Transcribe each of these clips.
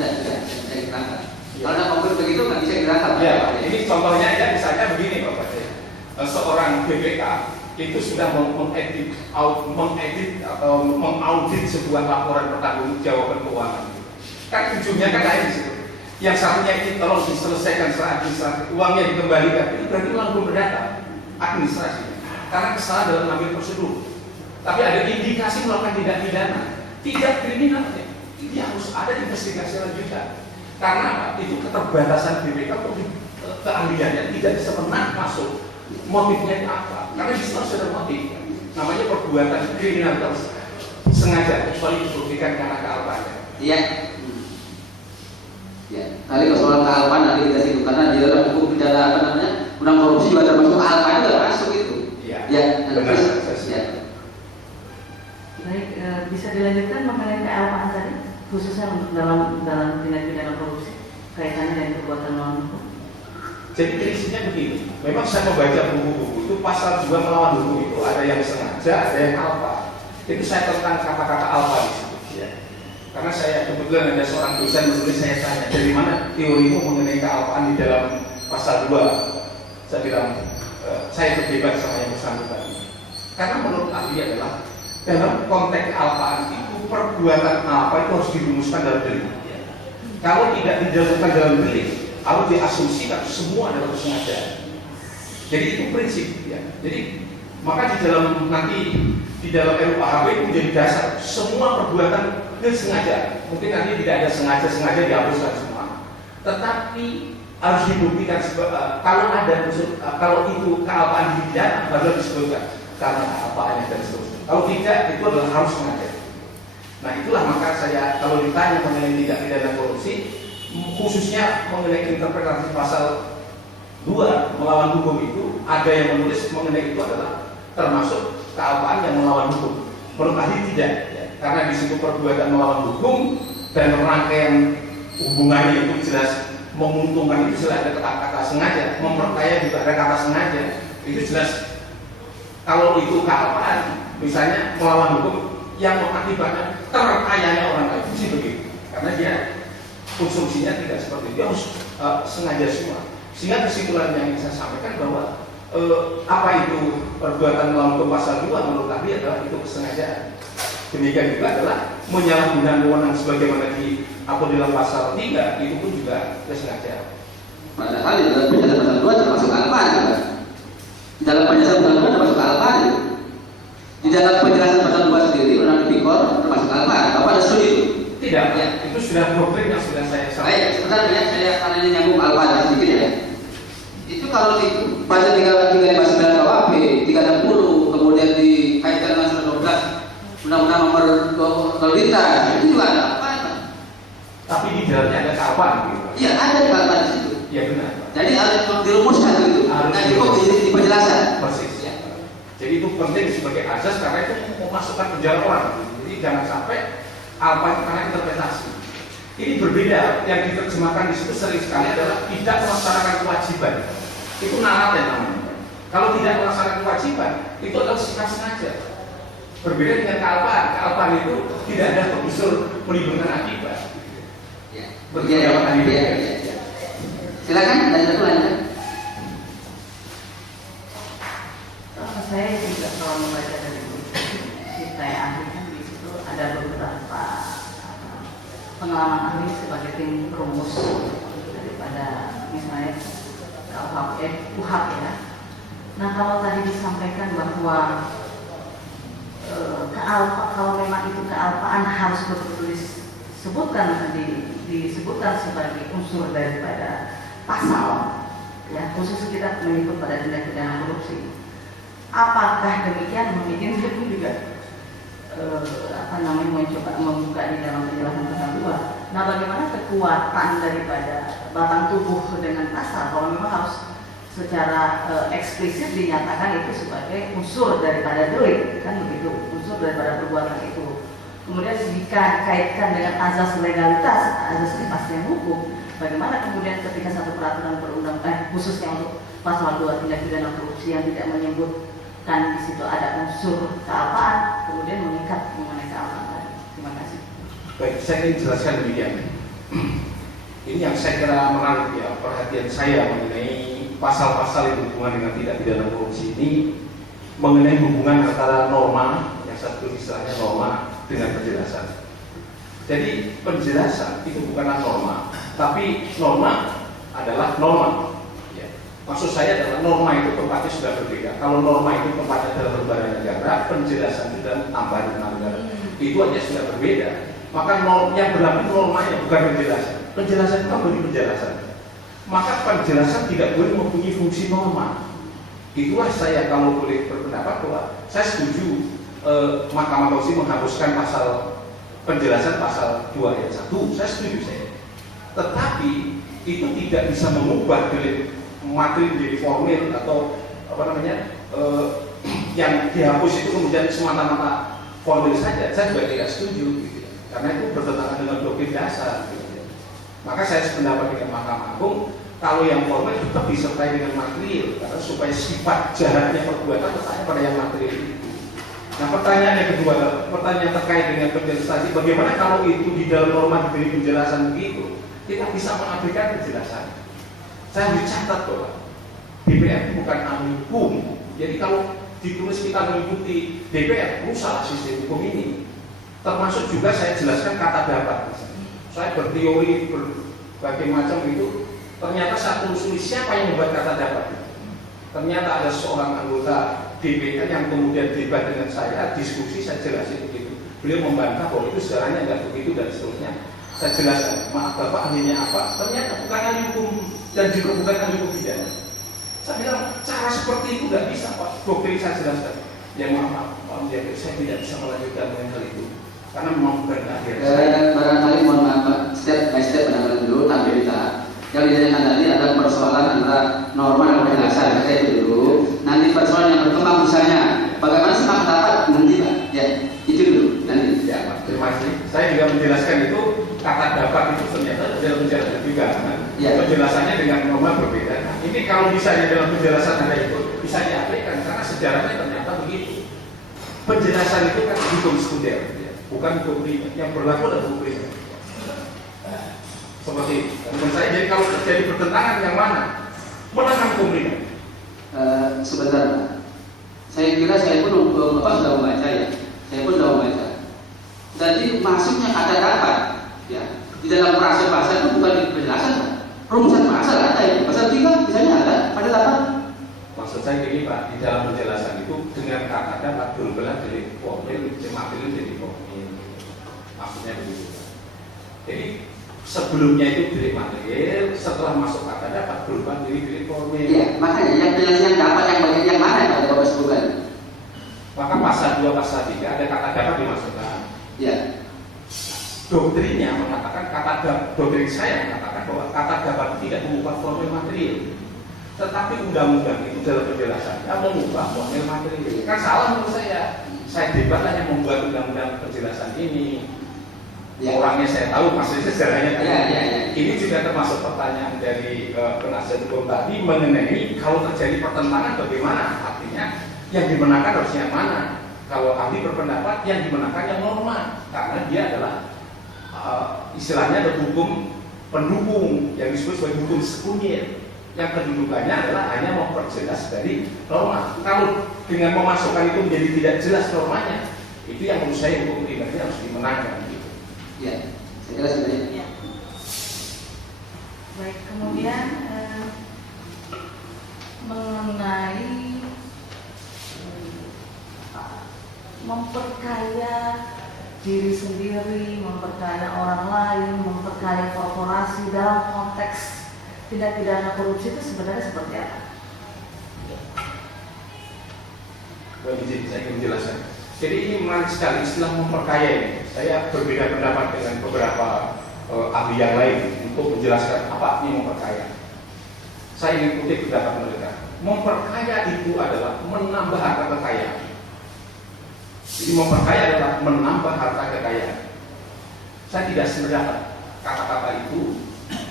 tidak bisa diterangkan. Kalau ada konflik begitu nggak bisa diterangkan. Ya, ini contohnya ya misalnya begini Bapak. Seorang BPK itu sudah mengedit atau mengaudit sebuah laporan pertanggungjawaban keuangan. Kan ujungnya kan lain di situ. Yang satunya ini tolong diselesaikan secara administratif, uangnya dikembalikan. Itu berarti langsung berdata administrasi. Karena kesalahan dalam mengambil prosedur. Tapi ada indikasi melakukan tindak pidana, tidak kriminal. Ini harus ada investigasi lanjutan. Karena itu keterbatasan BPK keahliannya tidak bisa pernah masuk. Motifnya itu apa? Karena di situ sudah motif. Namanya perbuatan kriminal sengaja, kecuali dibuktikan karena kealpaannya. Iya. Ya, tadi persoalan kealpaan nanti kita situ karena di dalam hukum pidana apa namanya undang korupsi juga termasuk kealpaan juga masuk itu. Iya. Ya, benar. Ya. Baik, bisa dilanjutkan mengenai kealpaan tadi, khususnya untuk dalam tindak pidana korupsi kaitannya dengan perbuatan melawan hukum. Jadi prinsipnya begini, memang saya membaca buku-buku itu pasal 2 melawan hukum itu ada yang sengaja, ada yang alpa. Itu saya tentang kata-kata alpa di situ. Ya. Karena saya kebetulan ada seorang dosen menulis, saya tanya dari mana teorimu mengenai kealpaan di dalam pasal 2. Saya bilang saya berdebat sama yang bersangkutan. Karena menurut ahli adalah dalam konteks kealpaan itu perbuatan alpa itu harus dirumuskan dalam delik. Kalau tidak dijalankan dalam delik, harus diasumsikan semua adalah kesengajaan. Jadi itu prinsip ya. Jadi maka di dalam nanti di dalam RUKHP itu menjadi dasar semua perbuatan sengaja. Mungkin nanti tidak ada sengaja dihapuskan semua. Tetapi harus dibuktikan kalau ada unsur kalau itu kealpaan di pidana baru disebutkan karena kealpaannya dan seterusnya. Kalau tidak itu adalah harus sengaja. Nah itulah maka saya kalau ditanya mengenai tindak pidana korupsi khususnya mengenai interpretasi pasal 2 melawan hukum itu ada yang menulis mengenai itu adalah termasuk kealpaan yang melawan hukum. Menurut ahli tidak ya. Karena di situ perbuatan melawan hukum dan rangkaian hubungannya itu jelas menguntungkan, itu jelas ada kata-kata sengaja, memperkaya juga ada kata sengaja, itu jelas. Kalau itu kealpaan misalnya melawan hukum yang mengakibatkan terkayanya orang lain sih begitu, karena dia konstruksinya tidak seperti itu, harus sengaja semua. Sehingga kesimpulan yang saya sampaikan bahwa apa itu perbuatan melawan hukum pasal 2 menurut kami adalah itu kesengajaan. Demikian juga adalah menyalahgunakan wewenang sebagaimana diatur dalam pasal 3 itu pun juga kesengajaan. Padahal di dalam penjelasan pasal 2 termasuk kealpaan juga. Di dalam penjelasan pasal 2 termasuk kealpaan. Di dalam penjelasan pasal 2 sendiri undang tipikor termasuk kealpaan. Bapak ada studi itu? Tidak, ya. Itu sudah doktrin yang sudah saya sampaikan. Baik, sebentar ya, saya karena ini nyambung kealpaan sedikit ya. Itu kalau di pasal 359 KUHP, 360 kemudian dikaitkan dengan pasal 12 Undang-Undang Nomor Lalu Lintas, itu juga ada apa? Tapi di dalamnya ada kealpaan gitu. Iya, ada di kealpaan di situ. Iya benar. Jadi harus dirumuskan gitu. Nah, di penjelasan. Persis. Ya. Jadi itu penting sebagai asas karena itu memasukkan penjara orang. Jadi jangan sampai apa karena interpretasi. Ini berbeda. Yang diterjemahkan di situ sering sekali adalah tidak melaksanakan kewajiban. Itu narat yang namanya. Kalau tidak melaksanakan kewajiban, itu adalah sikap sengaja. Berbeda dengan kealpaan. Kealpaan itu tidak ada unsur menimbulkan akibat. Ya. Berjaya Ya. Silakan dan satu lanjut. Saya juga kalau membaca dari buku kita ahli kan di situ ada beberapa pengalaman ahli sebagai tim rumus daripada misalnya KUHP ya. Nah kalau tadi disampaikan bahwa kalau memang itu kealpaan harus betul-betul disebutkan sebagai unsur daripada pasal ya, khusus kita menyebut pada tindak pidana korupsi. Apakah demikian? Mungkin itu juga mencoba membuka di dalam penjelasan pasal 2. Nah, bagaimana kekuatan daripada batang tubuh dengan pasal kalau memang harus secara eksplisit dinyatakan itu sebagai unsur daripada delik, kan begitu, unsur daripada perbuatan itu. Kemudian jika dikaitkan dengan azas legalitas, azas kepastian hukum, bagaimana kemudian ketika satu peraturan perundang-undangan khususnya untuk pasal 2 tindak pidana korupsi yang tidak menyebutkan di situ ada unsur kealpaan, kemudian mengikat mengenai kealpaan tadi. Terima kasih. Baik, saya ingin jelaskan demikian. yang saya kira menarik ya perhatian saya mengenai pasal-pasal yang berhubungan dengan tindak pidana korupsi ini, mengenai hubungan antara norma, yang satu istilahnya norma, dengan penjelasan. Jadi penjelasan itu bukanlah norma, tapi norma adalah norma. Ya. Maksud saya adalah norma itu tempatnya sudah berbeda. Kalau norma itu tempatnya dalam lembaga negara, penjelasan itu dalam tambahan negara, itu aja sudah berbeda. Maka yang berlaku normanya bukan penjelasan. Penjelasan itu memberi penjelasan. Maka penjelasan tidak boleh mempunyai fungsi norma. Itulah saya kalau boleh berpendapat bahwa saya setuju Mahkamah Konstitusi menghapuskan pasal penjelasan pasal 2 ayat 1. Saya setuju saya. Tetapi itu tidak bisa mengubah delik materi menjadi formil atau apa namanya yang dihapus itu kemudian semata-mata formil saja. Saya juga tidak setuju gitu. Karena itu bertentangan dengan doktrin dasar. Gitu. Maka saya sependapat dengan Mahkamah Agung, kalau yang formal tetap disertai dengan material, karena supaya sifat jahatnya perbuatan letaknya pada yang material itu. Nah, pertanyaan yang kedua, pertanyaan terkait dengan penjelasan, bagaimana kalau itu di dalam norma diberi penjelasan begitu, kita bisa mengabaikan penjelasan. Saya dicatat bahwa DPR itu bukan ahli hukum. Jadi kalau ditulis kita mengikuti DPR, salah sistem hukum ini. Termasuk juga saya jelaskan kata dapat. Saya berteori berbagai macam itu. Ternyata saya telusuri siapa yang membuat kata dapat. Ternyata ada seorang anggota DPR yang kemudian debat dengan saya, diskusi, saya jelasin begitu. Beliau membantah bahwa itu sejarahnya enggak begitu dan seterusnya. Saya jelaskan, maaf Bapak ahlinya apa? Ternyata bukan ahli hukum dan juga bukan ahli hukum pidana. Saya bilang cara seperti itu enggak bisa Pak. Doktrin saya jelaskan. Ya maaf, saya tidak bisa melanjutkan dengan hal itu. Karena memang bukan akhir. Barangkali mohon maaf Pak, step by step penanganan dulu tanpa kita. Yang ditanyakan tadi adalah persoalan antara norma dan penjelasan, kata itu dulu. Nanti persoalan yang berkembang misalnya, bagaimana semak dapat nanti Pak? Ya, itu dulu. Nanti. Ya Pak, terima kasih. Saya juga menjelaskan itu kata dapat itu ternyata dalam penjelasan juga. Kan? Ya. Penjelasannya dengan norma berbeda. Nah, ini kalau misalnya dalam penjelasan ada itu bisa diaplikasikan karena sejarahnya ternyata begitu. Penjelasan itu kan hukum sekunder. Bukan hukum primer, yang berlaku adalah hukum primer. Seperti itu. Menurut saya, jadi kalau terjadi pertentangan yang mana? Menang hukum primer. Sebentar Pak. Saya kira saya pun Bapak sudah membaca ya. Saya pun sudah membaca. Jadi maksudnya kata dapat ya. Di dalam frase pasal itu bukan di penjelasan Pak. Rumusan pasal ada ya. Pasal 3 misalnya ada pada dapat. Maksud saya gini Pak, di dalam penjelasan itu dengan kata dapat berubah dari formil, material jadi formil. Maksudnya begitu. Jadi sebelumnya itu delik material, setelah masuk kata dapat berubah jadi delik formil. Iya, makanya yang penjelasan dapat yang bagian yang mana yang Bapak sebutkan? Maka pasal 2, pasal 3 ada kata dapat dimasukkan. Iya. Doktrinnya mengatakan doktrin saya mengatakan bahwa kata dapat tidak mengubah formil material. Tetapi undang-undang itu dalam penjelasannya mengubah formil material. Kan salah menurut saya. Saya debat hanya membuat undang-undang penjelasan ini. Ya. Orangnya saya tahu, maksudnya sejarahnya tadi. Ya. Ini juga termasuk pertanyaan dari penasihat hukum tadi mengenai kalau terjadi pertentangan bagaimana? Artinya yang dimenangkan harus yang mana? Kalau ahli berpendapat yang dimenangkan yang norma, karena dia adalah istilahnya ada hukum pendukung yang disebut sebagai hukum sekunder. Yang kedudukannya adalah hanya memperjelas dari norma. Kalau dengan memasukkan itu menjadi tidak jelas normanya, itu yang menurut saya hukum primernya harus dimenangkan. Gitu. Ya, saya kira sebenarnya. Ya. Baik, kemudian mengenai memperkaya diri sendiri, memperkaya orang lain, memperkaya korporasi dalam konteks tindak pidana korupsi itu sebenarnya seperti apa? Saya ingin menjelaskan. Jadi ini menarik sekali istilah memperkaya ini. Saya berbeda pendapat dengan beberapa ahli yang lain untuk menjelaskan apa ini memperkaya. Saya ingin kutip pendapat mereka. Memperkaya itu adalah menambah harta kekayaan. Jadi memperkaya adalah menambah harta kekayaan. Saya tidak sependapat kata-kata itu.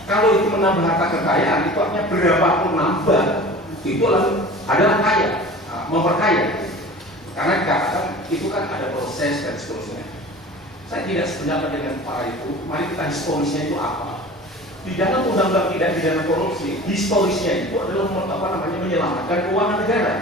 Kalau itu menambah harta kekayaan, itu artinya berapapun nambah, itu adalah kaya, memperkaya. Karena dikatakan itu kan ada proses dan seterusnya. Saya tidak sependapat dengan para itu. Mari kita historisnya itu apa. di dalam undang-undang tidak pidana korupsi, historisnya itu adalah menyelamatkan keuangan negara.